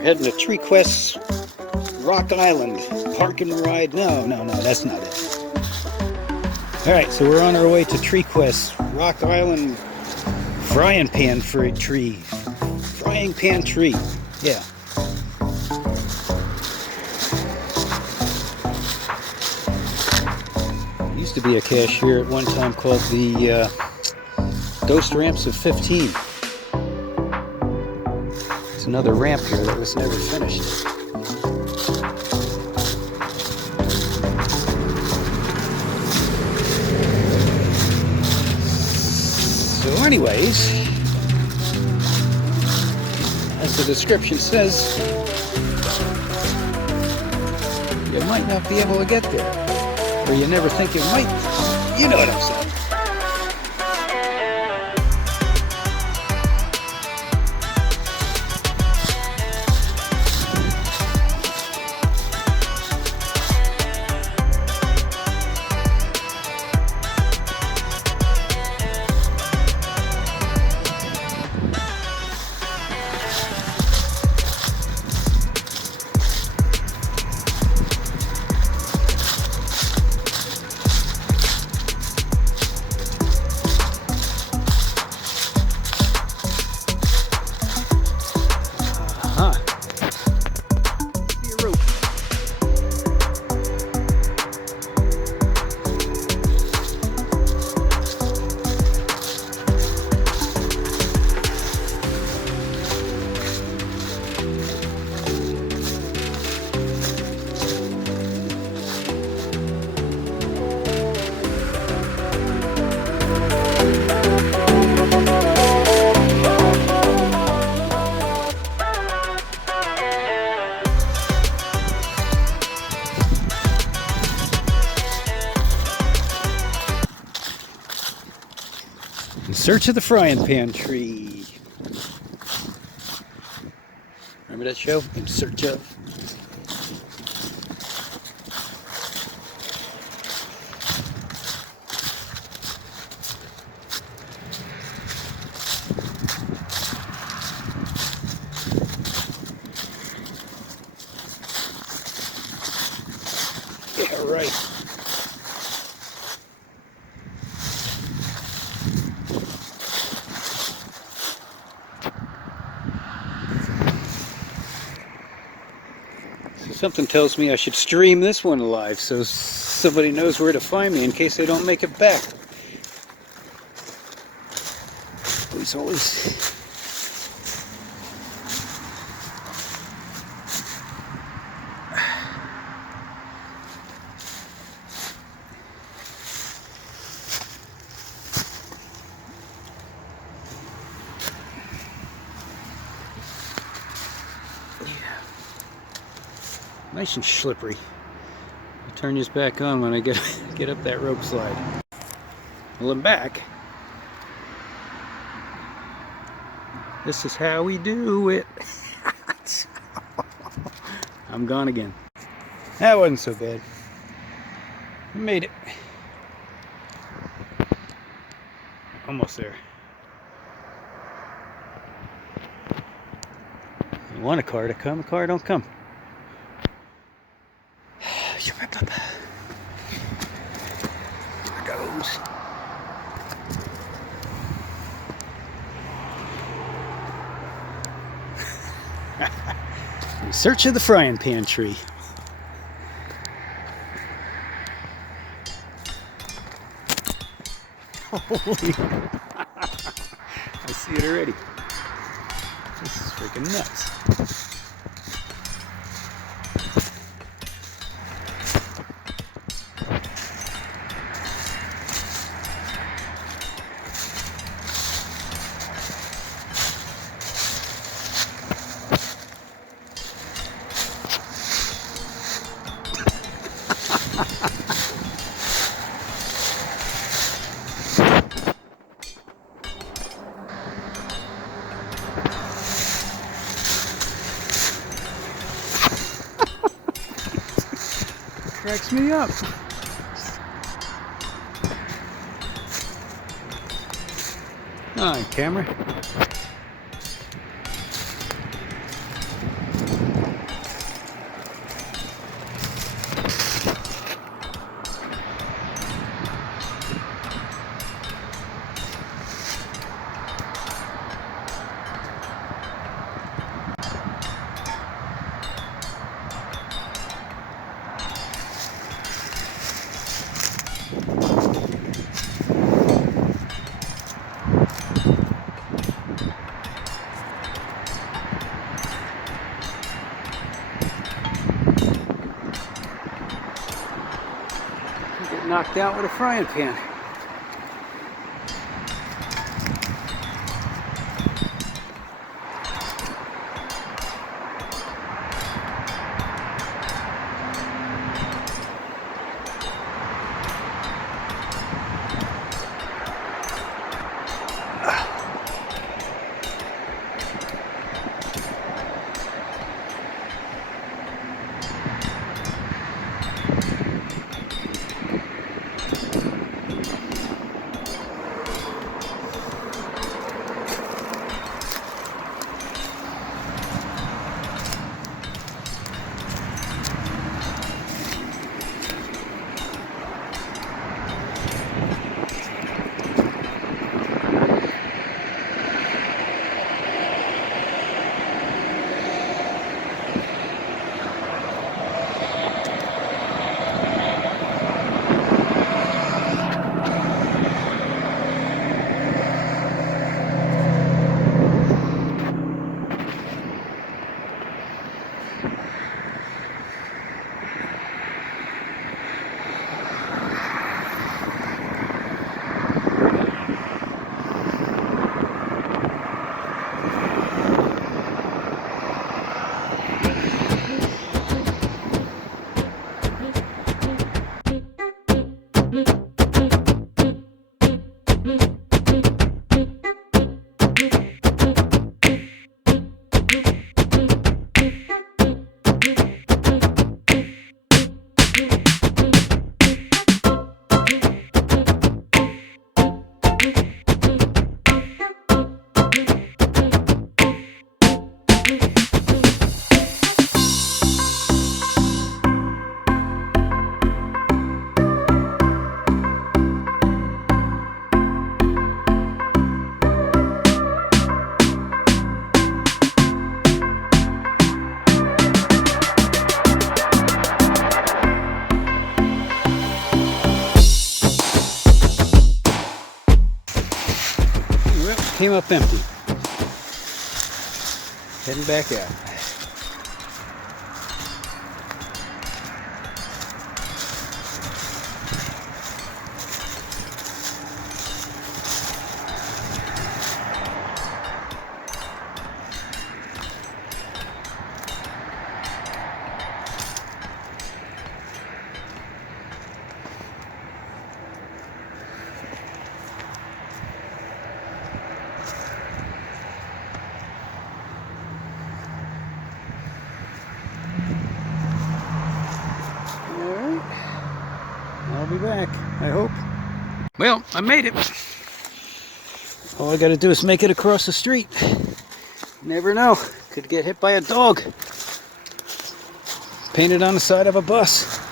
We're heading to Treequest Rock Island. Park and ride. No, that's not it. Alright, so we're on our way to Treequest Rock Island frying pan tree. Frying pan tree. Yeah. There used to be a cache here at one time called the Ghost Ramps of 15. It's another ramp here that was never finished. So anyways, as the description says, you might not be able to get there. Or you never think you might. You know what I'm saying. In search of the frying pan tree. Remember that show? In Search of. Yeah, right. Something tells me I should stream this one live so somebody knows where to find me in case they don't make it back. Always. Nice and slippery. I'll turn this back on when I get up that rope slide. Well, I'm back. This is how we do it. I'm gone again. That wasn't so bad. I made it. Almost there. You want a car to come, a car don't come. There goes. In search of the frying pan tree. Holy! I see it already. This is freaking nuts. Cracks me up. All right, camera. knocked out with a frying pan. Came up empty. Heading back out. I'll be back, I hope. Well, I made it. All I gotta do is make it across the street. Never know, could get hit by a dog. Painted on the side of a bus.